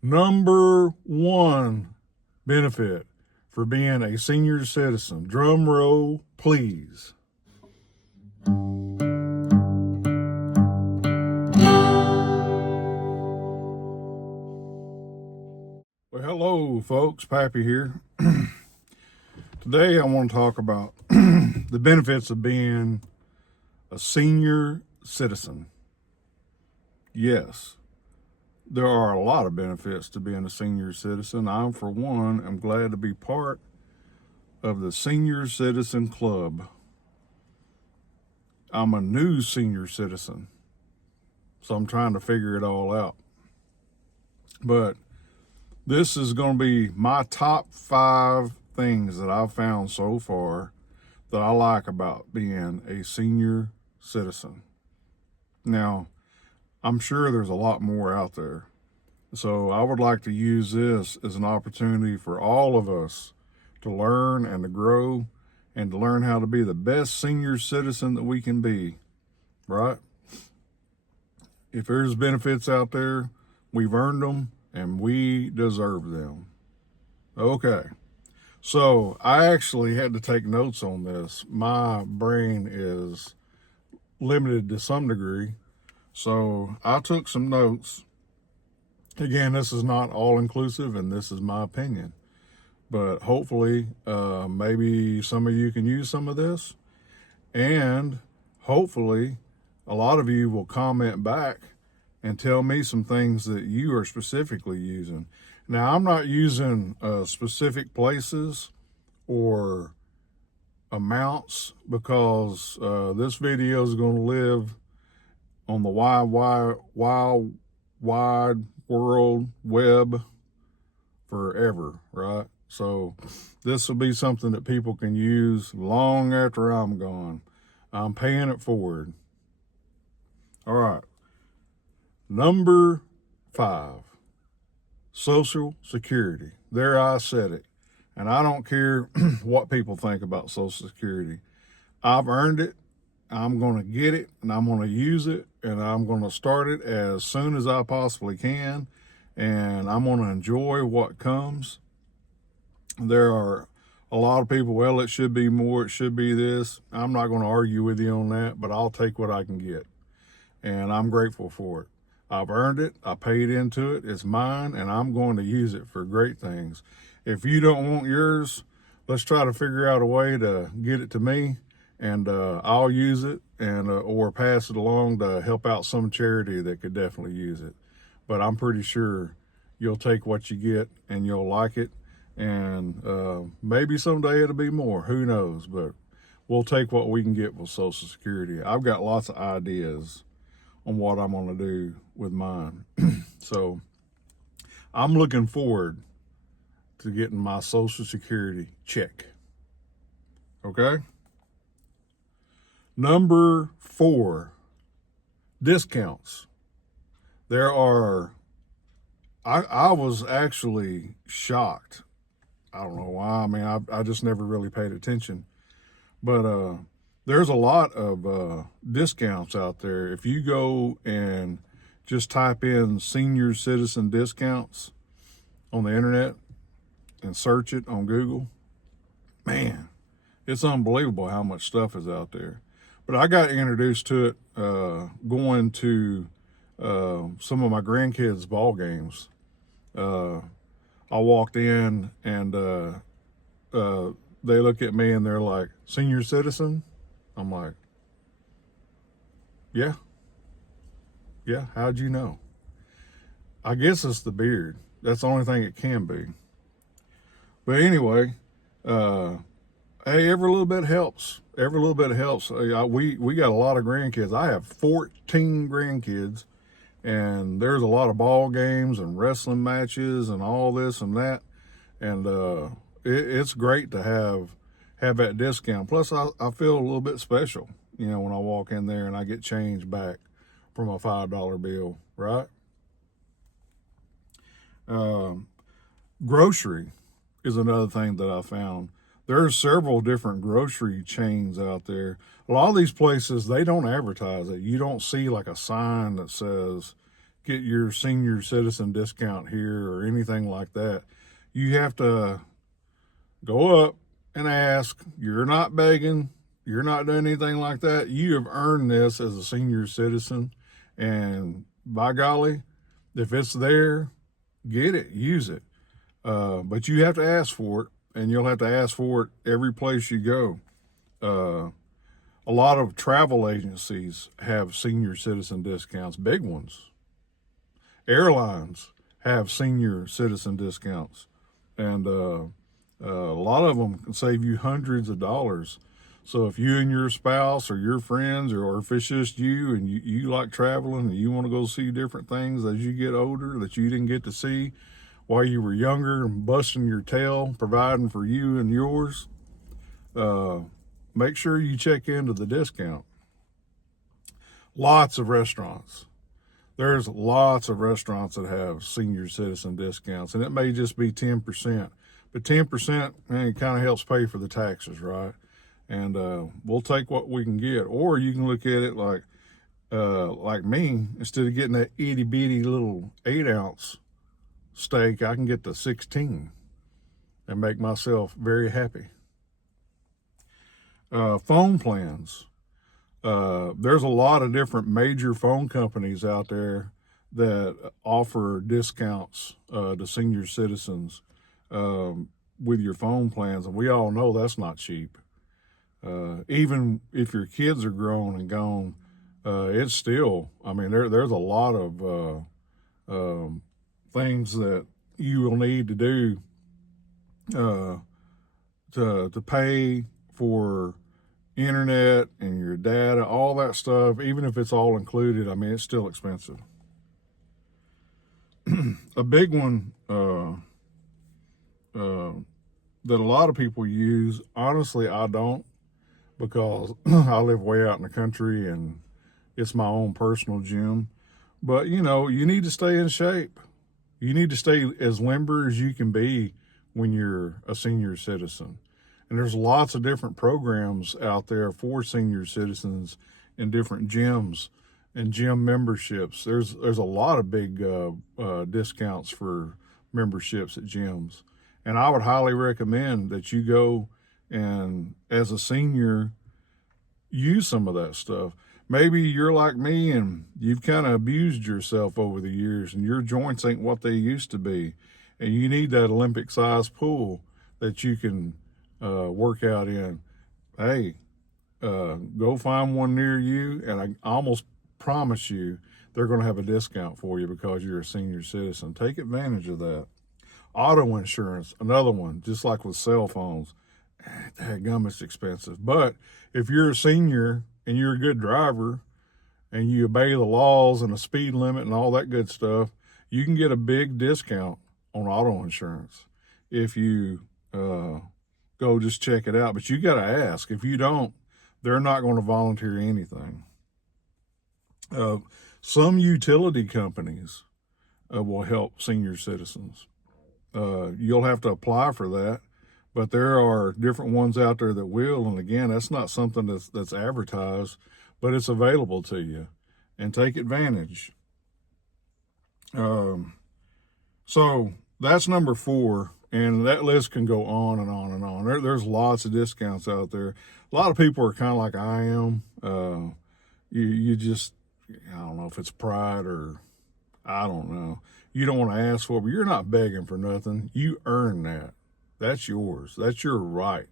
Number one benefit for being a senior citizen. Drum roll, please. Well, hello, folks. Pappy here. Today, I want to talk about the benefits of being a senior citizen. Yes, there are a lot of benefits to being a senior citizen. I, for one, am glad to be part of the Senior Citizen Club. I'm a new senior citizen, so I'm trying to figure it all out. But this is going to be my top 5 things that I've found so far that I like about being a senior citizen. Now, I'm sure there's a lot more out there. So I would like to use this as an opportunity for all of us to learn and to grow and to learn how to be the best senior citizen that we can be, right? If there's benefits out there, we've earned them and we deserve them. Okay. So I actually had to take notes on this. My brain is limited to some degree. So I took some notes. Again, this is not all inclusive and this is my opinion. But hopefully, maybe some of you can use some of this. And hopefully, a lot of you will comment back and tell me some things that you are specifically using. Now, I'm not using specific places or amounts because this video is going to live on the wild world web forever, right? So this will be something that people can use long after I'm gone. I'm paying it forward. All right. Number 5, Social Security. There, I said it. And I don't care what people think about Social Security. I've earned it. I'm going to get it and I'm going to use it and I'm going to start it as soon as I possibly can. And I'm going to enjoy what comes. There are a lot of people, well, it should be more, it should be this. I'm not going to argue with you on that, but I'll take what I can get. And I'm grateful for it. I've earned it. I paid into it. It's mine, and I'm going to use it for great things. If you don't want yours, let's try to figure out a way to get it to me, and I'll use it and or pass it along to help out some charity that could definitely use it. But I'm pretty sure you'll take what you get and you'll like it. And maybe someday it'll be more. Who knows? But we'll take what we can get with Social Security. I've got lots of ideas on what I'm going to do with mine. So I'm looking forward to getting my Social Security check. Okay? Number 4, discounts. There are, I was actually shocked. I don't know why. I mean, I just never really paid attention. But there's a lot of discounts out there. If you go and just type in senior citizen discounts on the internet and search it on Google, man, it's unbelievable how much stuff is out there. But I got introduced to it going to some of my grandkids' ball games. I walked in and they look at me and they're like, senior citizen? I'm like, yeah, how'd you know? I guess it's the beard. That's the only thing it can be. But anyway, hey, every little bit helps. Every little bit helps. We got a lot of grandkids. I have 14 grandkids, and there's a lot of ball games and wrestling matches and all this and that. And it's great to have that discount. Plus, I feel a little bit special, when I walk in there and I get change back from a $5 bill, right? Grocery is another thing that I found. There's several different grocery chains out there. A lot of these places, they don't advertise it. You don't see like a sign that says get your senior citizen discount here or anything like that, you have to go up and ask. You're not begging. You're not doing anything like that. You have earned this as a senior citizen. And by golly, if it's there, get it, use it. But you have to ask for it, and you'll have to ask for it every place you go. A lot of travel agencies have senior citizen discounts, big ones. Airlines have senior citizen discounts, and a lot of them can save you hundreds of dollars. So if you and your spouse or your friends, or if it's just you and you like traveling and you want to go see different things as you get older that you didn't get to see while you were younger and busting your tail, providing for you and yours, make sure you check into the discount. Lots of restaurants. There's lots of restaurants that have senior citizen discounts, and it may just be 10%. But 10%, it kind of helps pay for the taxes, right? And we'll take what we can get. Or you can look at it like me. Instead of getting that itty bitty little 8-ounce steak, I can get the 16 and make myself very happy. Phone plans. There's a lot of different major phone companies out there that offer discounts to senior citizens with your phone plans, and we all know that's not cheap. Even if your kids are grown and gone, it's still, I mean, there's a lot of things that you will need to do to pay for internet and your data, all that stuff. Even if it's all included, I mean, it's still expensive. A big one that a lot of people use, honestly, I don't, because I live way out in the country and it's my own personal gym. But, you know, you need to stay in shape. You need to stay as limber as you can be when you're a senior citizen. And there's lots of different programs out there for senior citizens in different gyms and gym memberships. There's a lot of big discounts for memberships at gyms. And I would highly recommend that you go and, as a senior, use some of that stuff. Maybe you're like me and you've kind of abused yourself over the years and your joints ain't what they used to be. And you need that Olympic-sized pool that you can work out in. Hey, go find one near you, and I almost promise you they're going to have a discount for you because you're a senior citizen. Take advantage of that. Auto insurance, another one, just like with cell phones. Dadgum, it's expensive. But if you're a senior and you're a good driver and you obey the laws and the speed limit and all that good stuff, you can get a big discount on auto insurance if you go just check it out. But you got to ask. If you don't, they're not going to volunteer anything. Some utility companies will help senior citizens. You'll have to apply for that, but there are different ones out there that will. And again, that's not something that's advertised, but it's available to you, and take advantage. So that's number 4. And that list can go on and on and on. There's lots of discounts out there. A lot of people are kind of like I am. You just, I don't know if it's pride or I don't know. You don't want to ask for it, but you're not begging for nothing. You earn that. That's yours. That's your right.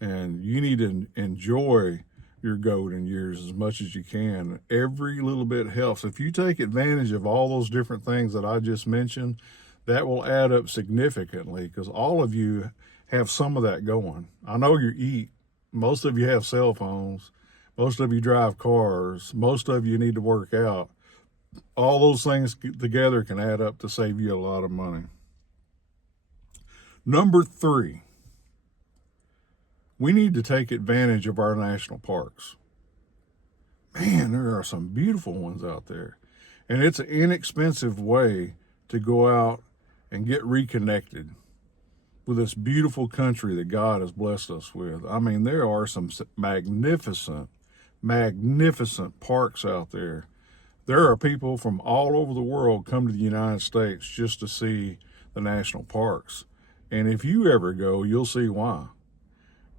And you need to enjoy your golden years as much as you can. Every little bit helps. If you take advantage of all those different things that I just mentioned, that will add up significantly, because all of you have some of that going. I know you eat. Most of you have cell phones. Most of you drive cars. Most of you need to work out. All those things together can add up to save you a lot of money. Number 3, we need to take advantage of our national parks. Man, there are some beautiful ones out there. And it's an inexpensive way to go out and get reconnected with this beautiful country that God has blessed us with. I mean, there are some magnificent parks out there There are people from all over the world come to the United States just to see the national parks. And if you ever go, you'll see why.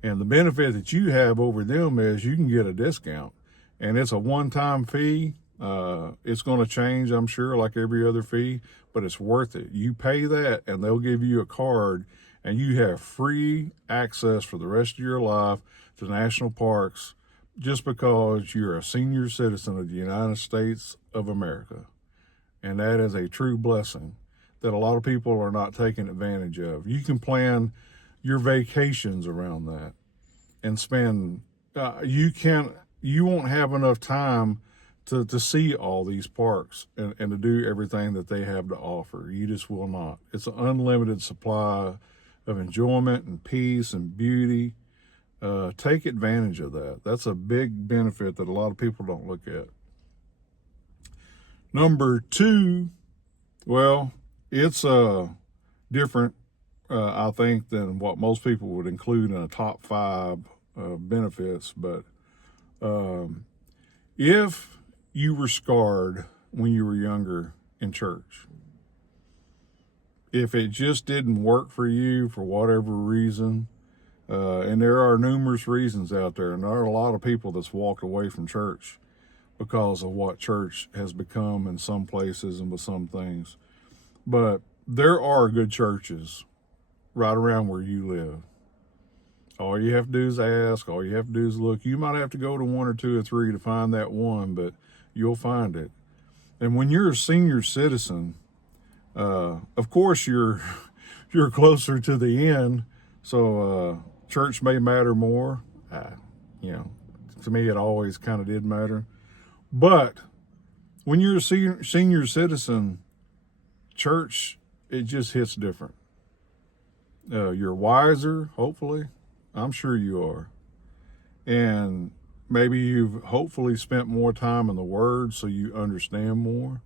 And the benefit that you have over them is you can get a discount. And it's a one-time fee. It's going to change, I'm sure, like every other fee, but it's worth it. You pay that and they'll give you a card and you have free access for the rest of your life to national parks just because you're a senior citizen of the United States of America. And that is a true blessing that a lot of people are not taking advantage of. You can plan your vacations around that and spend, you won't have enough time to see all these parks and to do everything that they have to offer. You just will not. It's an unlimited supply of enjoyment and peace and beauty. Take advantage of that. That's a big benefit that a lot of people don't look at. Number two, well, it's different, I think, than what most people would include in a top 5 benefits. But if you were scarred when you were younger in church, if it just didn't work for you for whatever reason, and there are numerous reasons out there, and there are a lot of people that's walked away from church because of what church has become in some places and with some things. But there are good churches right around where you live. All you have to do is ask. All you have to do is look. You might have to go to 1 or 2 or 3 to find that one, but you'll find it. And when you're a senior citizen, of course you're closer to the end, so church may matter more. To me it always kind of did matter. But when you're a senior citizen, church, it just hits different. You're wiser, hopefully. I'm sure you are. And maybe you've hopefully spent more time in the Word so you understand more.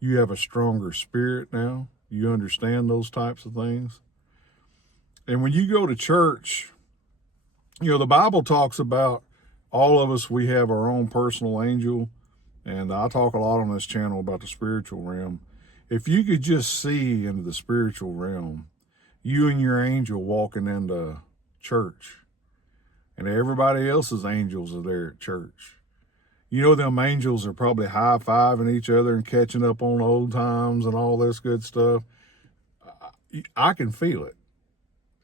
You have a stronger spirit now. You understand those types of things. And when you go to church, the Bible talks about all of us, we have our own personal angel. And I talk a lot on this channel about the spiritual realm. If you could just see into the spiritual realm, you and your angel walking into church, and everybody else's angels are there at church. Them angels are probably high-fiving each other and catching up on old times and all this good stuff. I can feel it.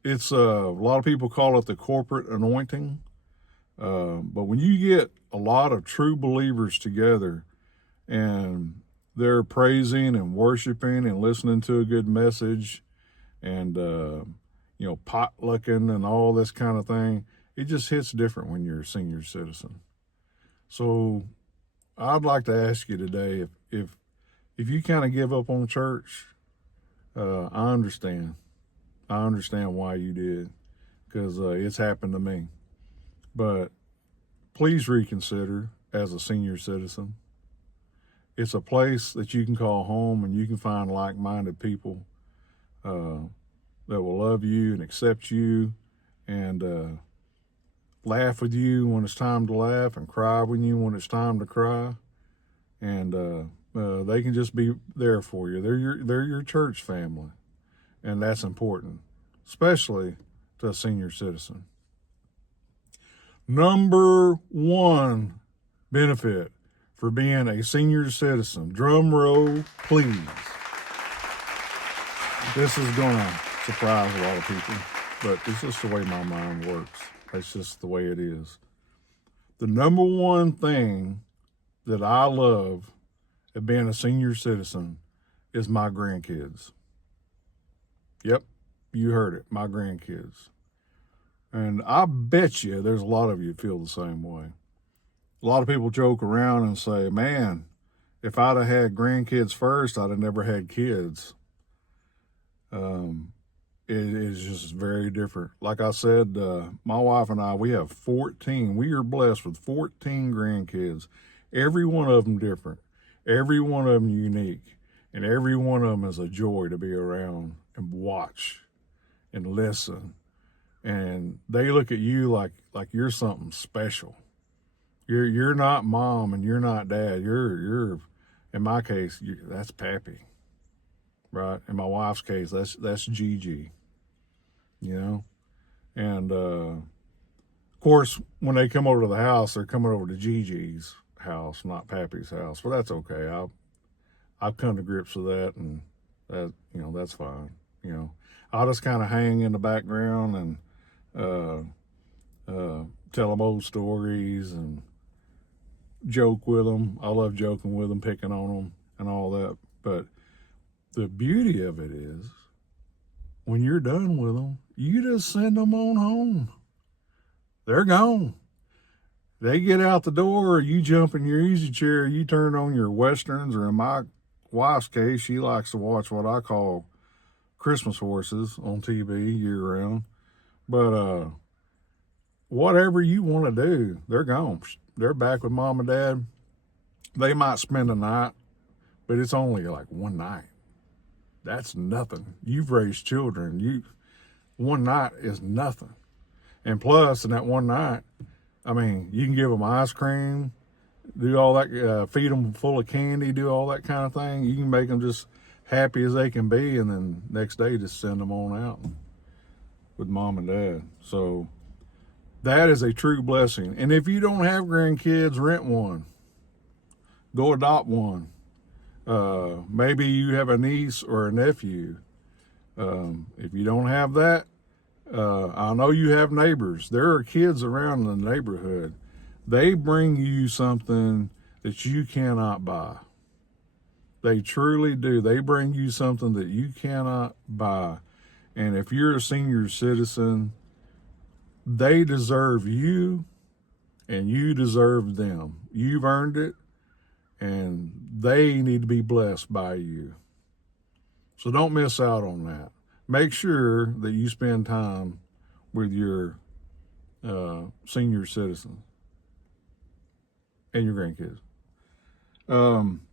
It's a lot of people call it the corporate anointing. But when you get a lot of true believers together and they're praising and worshiping and listening to a good message and, potlucking and all this kind of thing, it just hits different when you're a senior citizen. So I'd like to ask you today, if you kind of give up on church, I understand. I understand why you did, because it's happened to me. But please reconsider as a senior citizen. It's a place that you can call home, and you can find like-minded people that will love you and accept you and laugh with you when it's time to laugh and cry with you when it's time to cry. And they can just be there for you. They're your church family. And that's important, especially to a senior citizen. Number 1 benefit for being a senior citizen. Drum roll, please. This is going to surprise a lot of people, but it's just the way my mind works. That's just the way it is. The number 1 thing that I love at being a senior citizen is my grandkids. Yep, you heard it, my grandkids. And I bet you there's a lot of you feel the same way. A lot of people joke around and say, man, if I'd have had grandkids first, I'd have never had kids. It is just very different. Like I said, my wife and I, we have 14. We are blessed with 14 grandkids. Every one of them different. Every one of them unique. And every one of them is a joy to be around and watch and listen. And they look at you like you're something special. You're not mom and you're not dad. You're In my case, that's Pappy, right? In my wife's case, that's Gigi, you know? And, of course, when they come over to the house, they're coming over to Gigi's house, not Pappy's house. But that's okay. I've come to grips with that, and that, that's fine. I'll just kind of hang in the background and tell them old stories and joke with them. I love joking with them, picking on them, and all that. But the beauty of it is, when you're done with them, you just send them on home. They're gone. They get out the door, you jump in your easy chair, you turn on your Westerns, or in my wife's case, she likes to watch what I call Christmas horses on TV year round. But whatever you want to do, they're gone. They're back with mom and dad. They might spend a night, but it's only like one night. That's nothing. You've raised children. One night is nothing. And plus, in that one night, I mean, you can give them ice cream, do all that, feed them full of candy, do all that kind of thing. You can make them just happy as they can be, and then next day just send them on out with mom and dad. So that is a true blessing. And if you don't have grandkids, rent one. Go adopt one. Maybe you have a niece or a nephew. If you don't have that, I know you have neighbors. There are kids around in the neighborhood. They bring you something that you cannot buy. They truly do. They bring you something that you cannot buy. And if you're a senior citizen, they deserve you, and you deserve them. You've earned it, and they need to be blessed by you. So don't miss out on that. Make sure that you spend time with your senior citizens and your grandkids.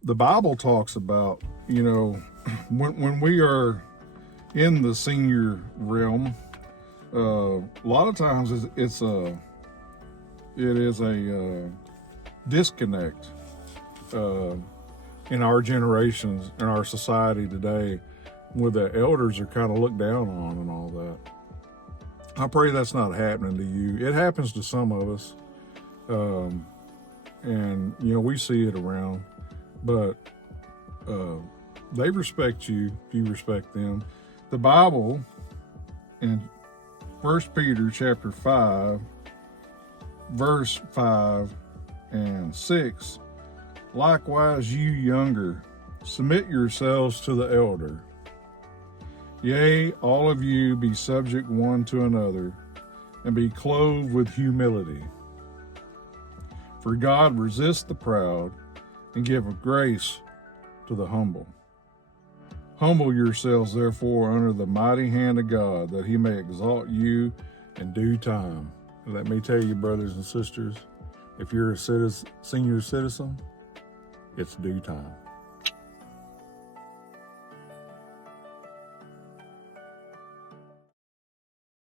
The Bible talks about, when we are in the senior realm, a lot of times it is a disconnect in our generations, in our society today, where the elders are kind of looked down on and all that. I pray that's not happening to you. It happens to some of us, and we see it around, but they respect you if you respect them. The Bible in 1 Peter chapter 5, verse 5 and 6, likewise you younger, submit yourselves to the elder. Yea, all of you be subject one to another, and be clothed with humility. For God resists the proud, and giveth grace to the humble. Humble yourselves, therefore, under the mighty hand of God, that he may exalt you in due time. And let me tell you, brothers and sisters, if you're a senior citizen, it's due time.